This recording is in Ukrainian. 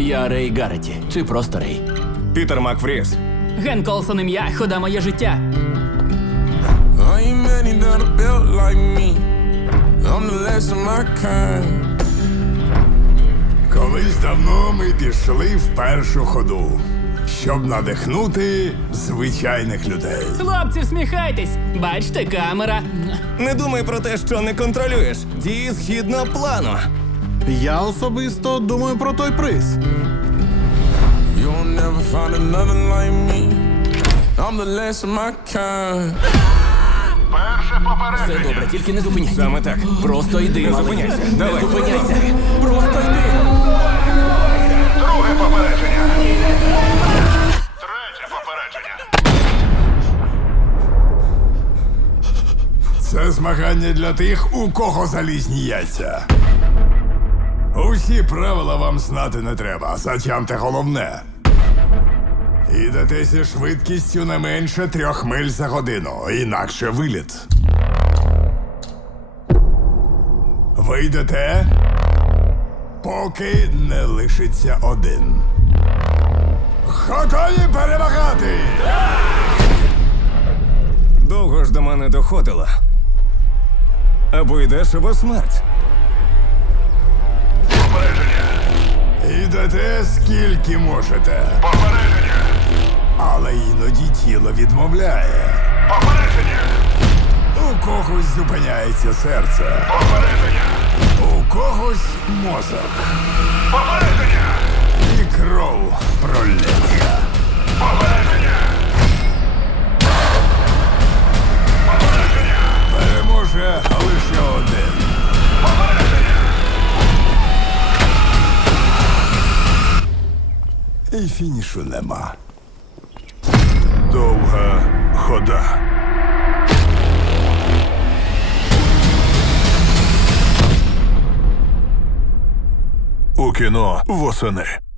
Я Рей Гарреті. Чи просто Рей. Пітер Макфріс. Ген Колсон ім'я, хода моє життя. Колись давно ми пішли в першу ходу, щоб надихнути звичайних людей. Хлопці, всміхайтесь! Бачте, камера. Не думай про те, що не контролюєш. Дії згідно плану. Я особисто думаю про той приз. You'll never Перше Все попередження. добре, тільки не зупиняйся. Саме так. Просто йди. Не зупиняйся. Не зупиняйся. Просто йди. Друге попередження. Третє попередження. Це змагання для тих, у кого залізні яйця. Усі правила вам знати не треба, затямте головне. Ідете зі швидкістю не менше трьох миль за годину, інакше виліт. Вийдете, поки не лишиться один. Готові перемагати! Довго ж до мене доходило. Або йдеш або смерть. скільки можете. Попередження! Але іноді тіло відмовляє. Попередження! У когось зупиняється серце. Попередження! У когось мозок. Попередження! і фінішу нема. Довга хода. У кіно восени.